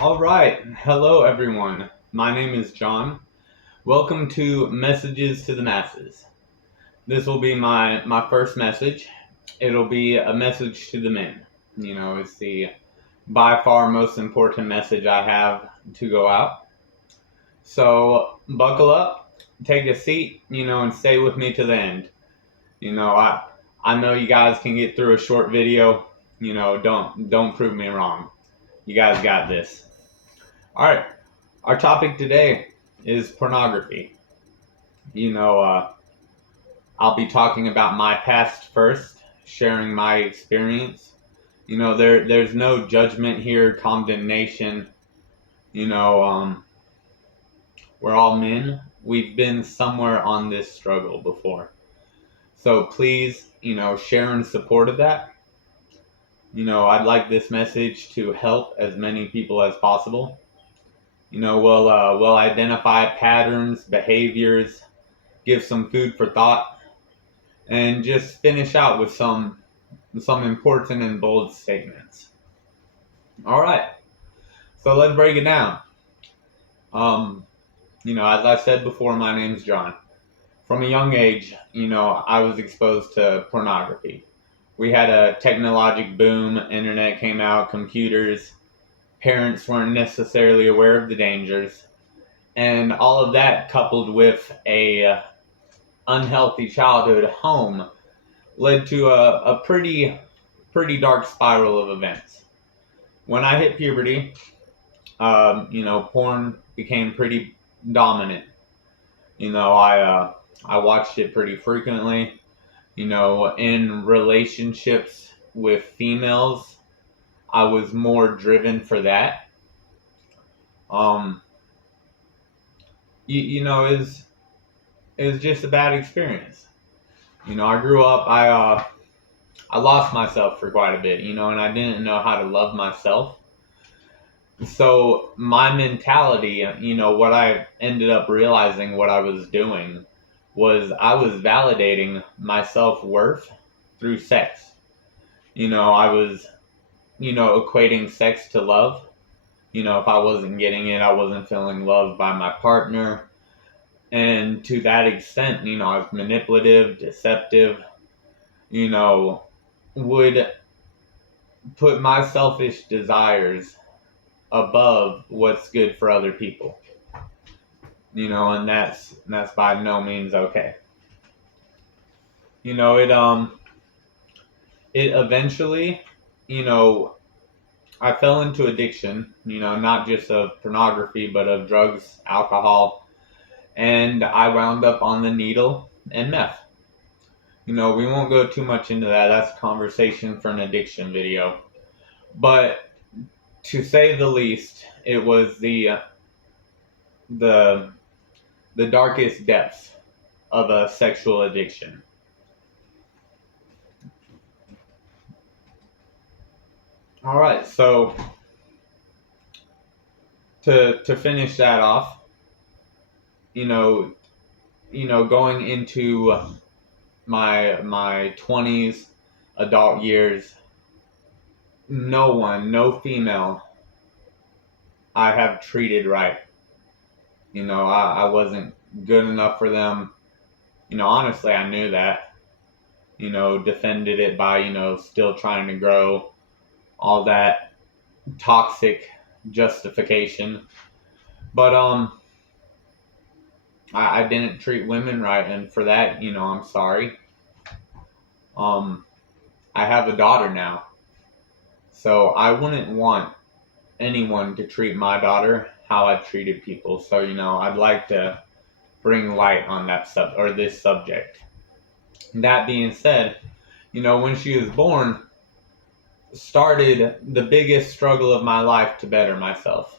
All right. Hello, everyone. My name is John. Welcome to Messages to the Masses. This will be my first message. It'll be a message to the men. It's the by far most important message I have to go out. So buckle up, take a seat, and stay with me to the end. I know you guys can get through a short video. Don't prove me wrong. You guys got this. All right. Our topic today is pornography. You know, uh, I'll be talking about my past first, sharing my experience. There's no judgment here, condemnation. You know, um, we're all men. We've been somewhere on this struggle before. So please, share in support of that. I'd like this message to help as many people as possible. We'll identify patterns, behaviors, give some food for thought, and just finish out with some important and bold statements. All right, so let's break it down. Um, as I said before, my name's John. From a young age, I was exposed to pornography. We had a technologic boom, internet came out, computers, parents weren't necessarily aware of the dangers, and all of that coupled with a unhealthy childhood at home led to a pretty dark spiral of events. When I hit puberty, porn became pretty dominant. I watched it pretty frequently. In relationships with females, I was more driven for that. Um, it was just a bad experience. I grew up. I lost myself for quite a bit, and I didn't know how to love myself. So my mentality, what I ended up realizing what I was doing was I was validating my self-worth through sex. I was, equating sex to love. If I wasn't getting it, I wasn't feeling loved by my partner. And to that extent, I was manipulative, deceptive, you know, would put my selfish desires above what's good for other people. And that's by no means okay. It eventually, you know, I fell into addiction, not just of pornography, but of drugs, alcohol, and I wound up on the needle and meth. We won't go too much into that. That's a conversation for an addiction video. But to say the least, it was the the darkest depths of a sexual addiction. All right, so to finish that off, you know, going into my 20s, adult years, no female I have treated right. I wasn't good enough for them. Honestly, I knew that. Defended it by, still trying to grow, all that toxic justification. But I didn't treat women right, and for that, I'm sorry. Um, I have a daughter now, so I wouldn't want anyone to treat my daughter how I've treated people. So I'd like to bring light on this subject. That being said, when she was born, started the biggest struggle of my life to better myself.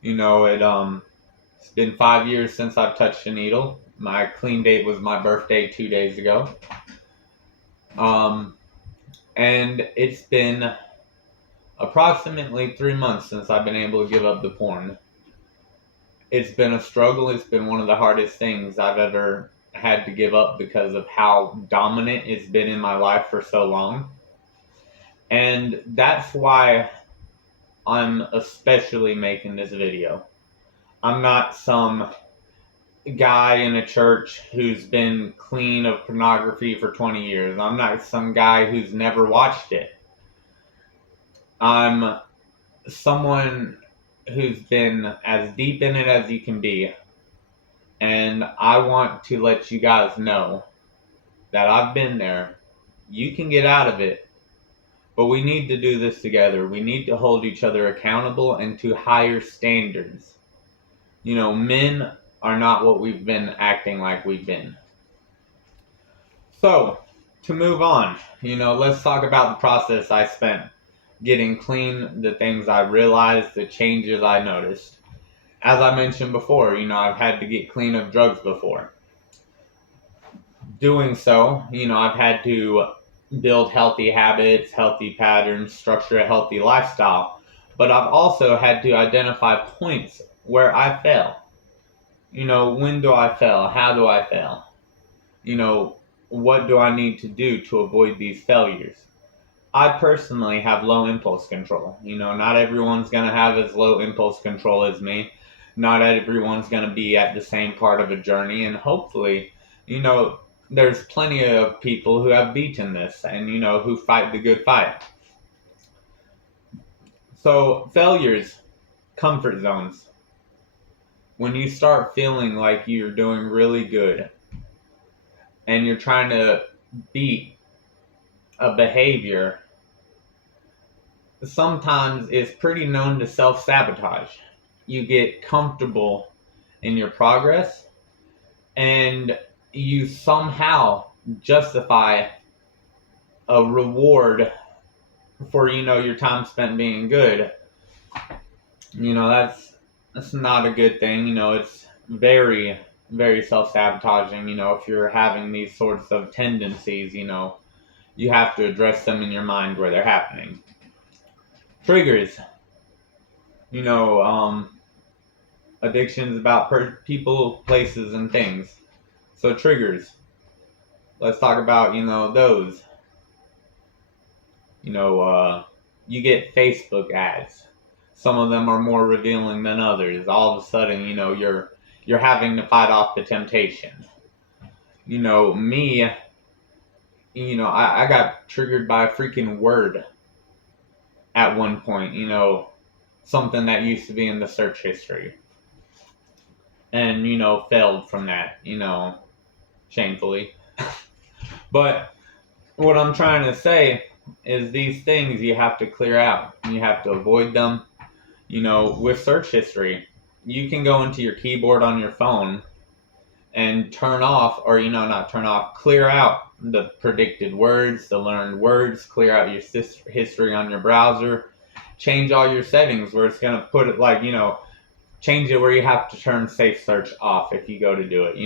It's been 5 years since I've touched a needle. My clean date was my birthday 2 days ago. Um, and it's been approximately 3 months since I've been able to give up the porn. It's been a struggle. It's been one of the hardest things I've ever had to give up because of how dominant it's been in my life for so long. And that's why I'm especially making this video. I'm not some guy in a church who's been clean of pornography for 20 years. I'm not some guy who's never watched it. I'm someone who's been as deep in it as you can be. And I want to let you guys know that I've been there. You can get out of it, but we need to do this together. We need to hold each other accountable and to higher standards. Men are not what we've been acting like we've been. So, to move on, let's talk about the process I spent getting clean, the things I realized, the changes I noticed. As I mentioned before, I've had to get clean of drugs before. Doing so, I've had to build healthy habits, healthy patterns, structure a healthy lifestyle. But I've also had to identify points where I fail. When do I fail? How do I fail? What do I need to do to avoid these failures? I personally have low impulse control. Not everyone's going to have as low impulse control as me. Not everyone's going to be at the same part of a journey. And hopefully, there's plenty of people who have beaten this and, who fight the good fight. So, failures, comfort zones. When you start feeling like you're doing really good and you're trying to beat a behavior, sometimes it's pretty known to self-sabotage. You get comfortable in your progress and you somehow justify a reward for your time spent being good. That's not a good thing. It's very, very self-sabotaging. If you're having these sorts of tendencies, you have to address them in your mind where they're happening. Triggers. Addictions about people, places, and things. So triggers. Let's talk about those. You get Facebook ads. Some of them are more revealing than others. All of a sudden, you're having to fight off the temptation. Me. I got triggered by a freaking word at one point. Something that used to be in the search history. And, failed from that, shamefully. But what I'm trying to say is these things you have to clear out. You have to avoid them. With search history, you can go into your keyboard on your phone and turn off, or, not turn off, clear out the predicted words, the learned words, clear out your history on your browser, change all your settings where it's going to put it like, change it where you have to turn safe search off if you go to do it.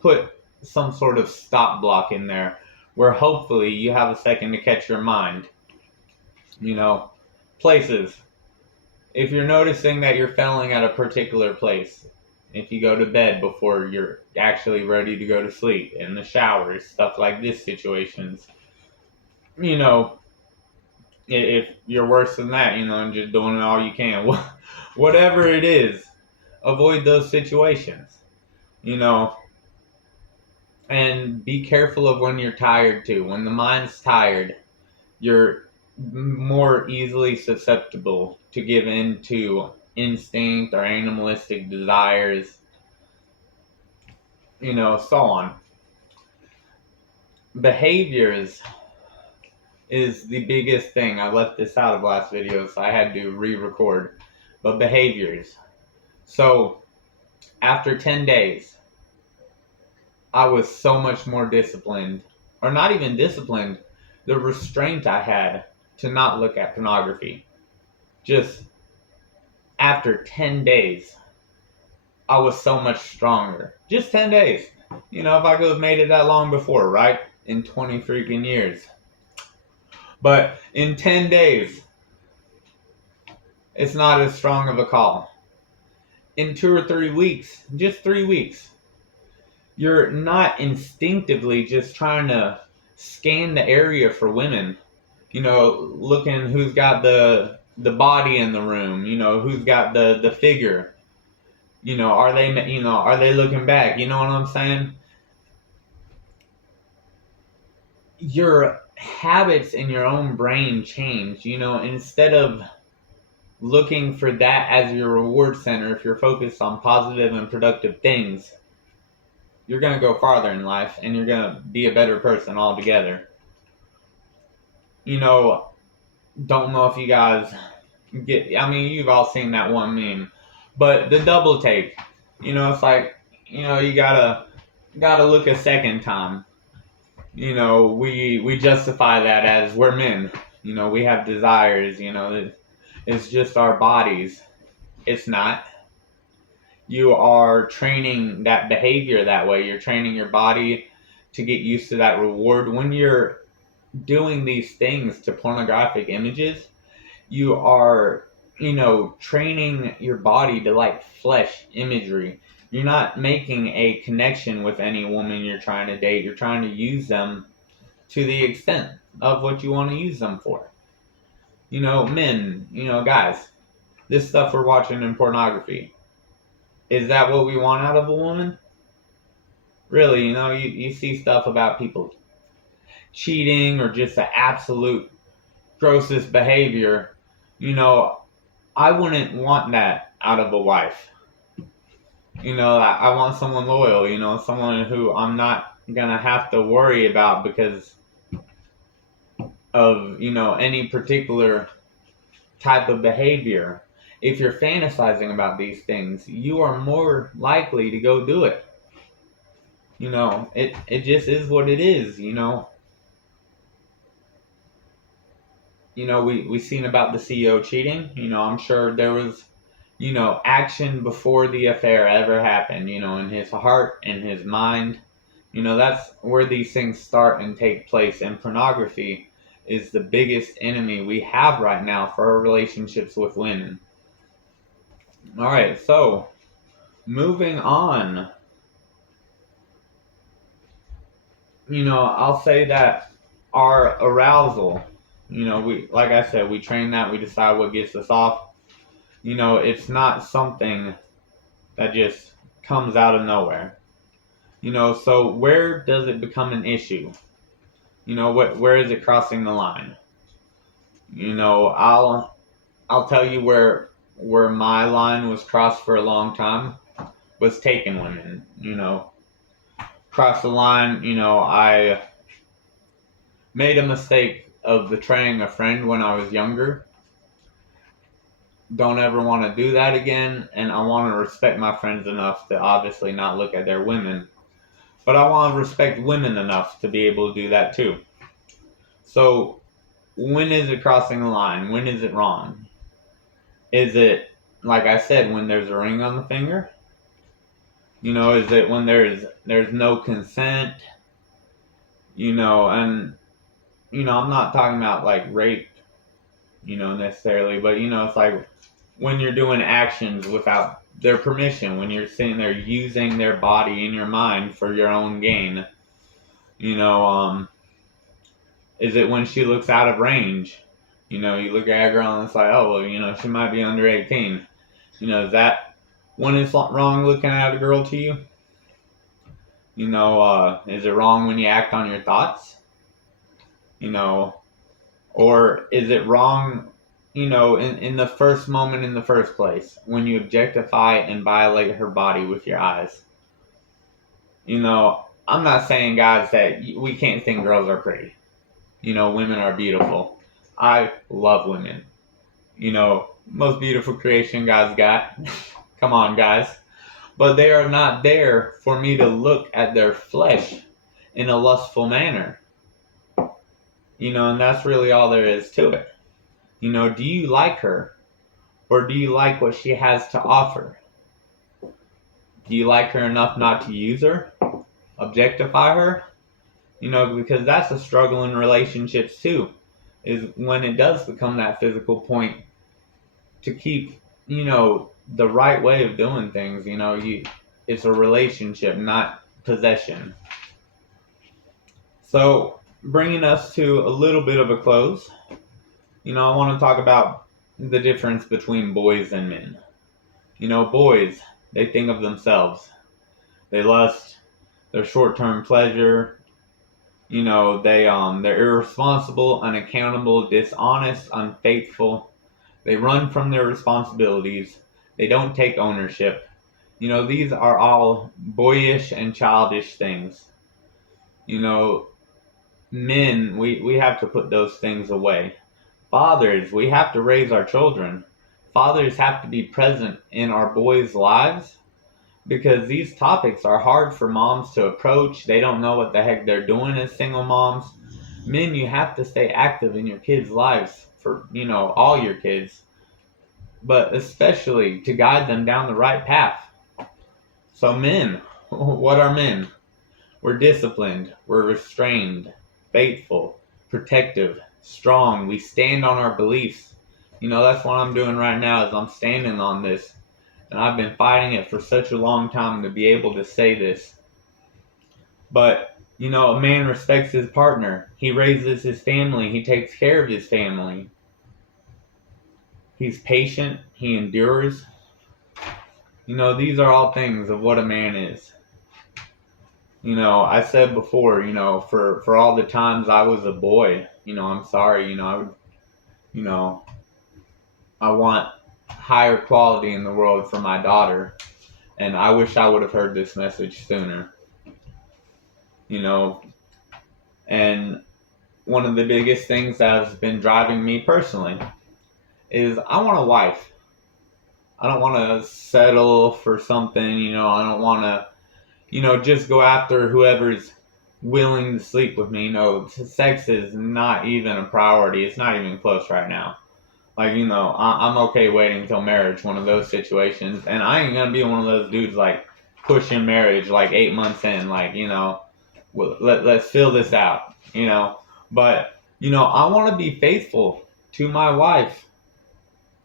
Put some sort of stop block in there where hopefully you have a second to catch your mind. Places. If you're noticing that you're failing at a particular place, if you go to bed before you're actually ready to go to sleep, in the showers, stuff like this situations, if you're worse than that, and just doing it all you can, whatever it is, avoid those situations, and be careful of when you're tired too. When the mind's tired, you're more easily susceptible to give in to instinct or animalistic desires, so on. Behaviors is the biggest thing. I left this out of last video, so I had to re-record. But behaviors. So, after 10 days, I was so much more disciplined. Or not even disciplined. The restraint I had to not look at pornography. Just after 10 days, I was so much stronger. Just 10 days. If I could have made it that long before, right? In 20 freaking years. But in 10 days, it's not as strong of a call. In 2 or 3 weeks, just 3 weeks, you're not instinctively just trying to scan the area for women, looking who's got the the body in the room. Who's got the figure. Are they looking back? You know what I'm saying? Your habits in your own brain change. Instead of looking for that as your reward center, if you're focused on positive and productive things, you're going to go farther in life and you're going to be a better person altogether. Don't know if you guys you've all seen that one meme, but the double take, it's like, you gotta look a second time. We justify that as we're men. We have desires. It's just our bodies. It's not. You are training that behavior that way. You're training your body to get used to that reward. When you're doing these things to pornographic images, you are, training your body to like flesh imagery. You're not making a connection with any woman you're trying to date. You're trying to use them to the extent of what you want to use them for. Men, guys, this stuff we're watching in pornography, is that what we want out of a woman? Really, you see stuff about people cheating or just the absolute grossest behavior. I wouldn't want that out of a wife. I want someone loyal, someone who I'm not going to have to worry about because of, any particular type of behavior. If you're fantasizing about these things, you are more likely to go do it. It just is what it is. We seen about the CEO cheating. I'm sure there was, action before the affair ever happened. In his heart, in his mind. That's where these things start and take place. And pornography is the biggest enemy we have right now for our relationships with women. All right, so moving on. I'll say that our arousal, like I said, we train that, we decide what gets us off. It's not something that just comes out of nowhere. So where does it become an issue? Where is it crossing the line? I'll tell you where my line was crossed for a long time was taking women. Cross the line. I made a mistake of betraying a friend when I was younger. Don't ever want to do that again, and I want to respect my friends enough to obviously not look at their women, but I want to respect women enough to be able to do that too. So when is it crossing the line? When is it wrong? Is it, like I said, when there's a ring on the finger? Is it when there's no consent? And I'm not talking about like rape, necessarily, but it's like when you're doing actions without their permission, when you're sitting there using their body and your mind for your own gain. Is it when she looks out of range? You look at a girl and it's like, oh, well, she might be under 18. Is that when it's wrong looking at a girl to you? Is it wrong when you act on your thoughts? Or is it wrong, in the first moment in the first place, when you objectify and violate her body with your eyes? I'm not saying, guys, that we can't think girls are pretty. Women are beautiful. I love women. Most beautiful creation God's got. Come on, guys. But they are not there for me to look at their flesh in a lustful manner. And that's really all there is to it. Do you like her? Or do you like what she has to offer? Do you like her enough not to use her? Objectify her? Because that's a struggle in relationships too, is when it does become that physical point to keep, the right way of doing things. It's a relationship, not possession. So, bringing us to a little bit of a close, I want to talk about the difference between boys and men. Boys, they think of themselves. They lust, their short-term pleasure. They're irresponsible, unaccountable, dishonest, unfaithful. They run from their responsibilities. They don't take ownership. These are all boyish and childish things. You know, Men, we have to put those things away. Fathers, we have to raise our children. Fathers have to be present in our boys' lives because these topics are hard for moms to approach. They don't know what the heck they're doing as single moms. Men, you have to stay active in your kids' lives for, all your kids, but especially to guide them down the right path. So, men, what are men? We're disciplined, we're restrained, faithful, protective, strong. We stand on our beliefs. That's what I'm doing right now is I'm standing on this. And I've been fighting it for such a long time to be able to say this. But, a man respects his partner. He raises his family. He takes care of his family. He's patient. He endures. These are all things of what a man is. I said before, for all the times I was a boy, I'm sorry, I want higher quality in the world for my daughter. And I wish I would have heard this message sooner. And one of the biggest things that has been driving me personally is I want a wife. I don't want to settle for something, I don't want to, just go after whoever's willing to sleep with me. Sex is not even a priority. It's not even close right now. I'm okay waiting until marriage, one of those situations. And I ain't gonna be one of those dudes pushing marriage 8 months in, let's fill this out, But, I want to be faithful to my wife.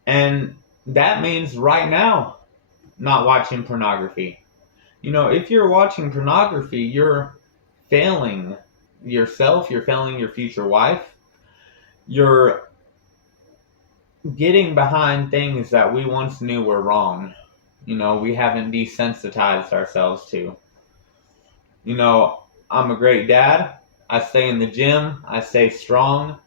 And that means right now not watching pornography. If you're watching pornography, you're failing yourself, you're failing your future wife, you're getting behind things that we once knew were wrong. We haven't desensitized ourselves to. I'm a great dad. I stay in the gym. I stay strong.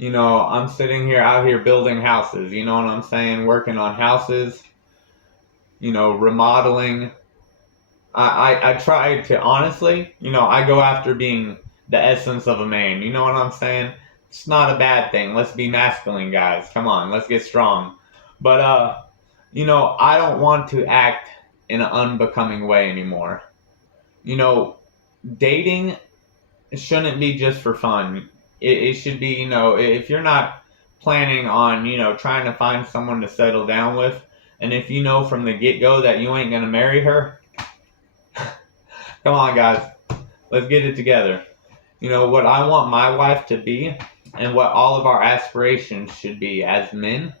I'm sitting here out here building houses. You know what I'm saying? Working on houses. Remodeling. I try to honestly, I go after being the essence of a man. You know what I'm saying? It's not a bad thing. Let's be masculine, guys. Come on, let's get strong. But I don't want to act in an unbecoming way anymore. Dating shouldn't be just for fun. It should be, if you're not planning on, trying to find someone to settle down with, and if you know from the get-go that you ain't gonna marry her, come on, guys, let's get it together. What I want my wife to be, and what all of our aspirations should be as men,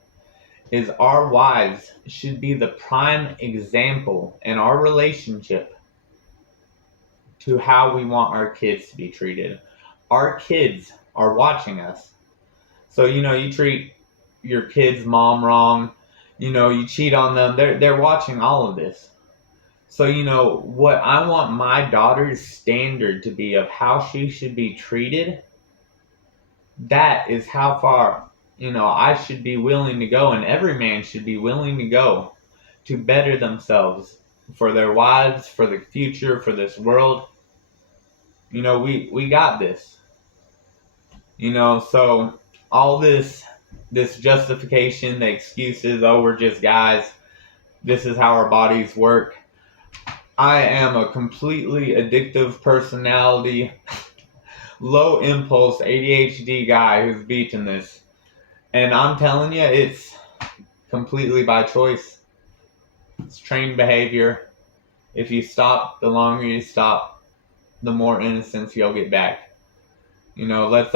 is our wives should be the prime example in our relationship to how we want our kids to be treated. Our kids are watching us. So, you treat your kid's mom wrong, you cheat on them, they're watching all of this. So, what I want my daughter's standard to be of how she should be treated, that is how far, I should be willing to go, and every man should be willing to go to better themselves for their wives, for the future, for this world. We got this. So all this justification, the excuses, oh, we're just guys, this is how our bodies work. I am a completely addictive personality, low impulse ADHD guy who's beating this. And I'm telling you, it's completely by choice. It's trained behavior. If you stop, the longer you stop, the more innocence you'll get back. Let's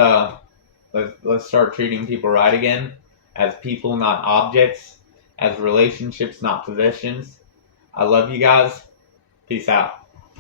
start treating people right again, as people, not objects, as relationships, not possessions. I love you guys. Peace out.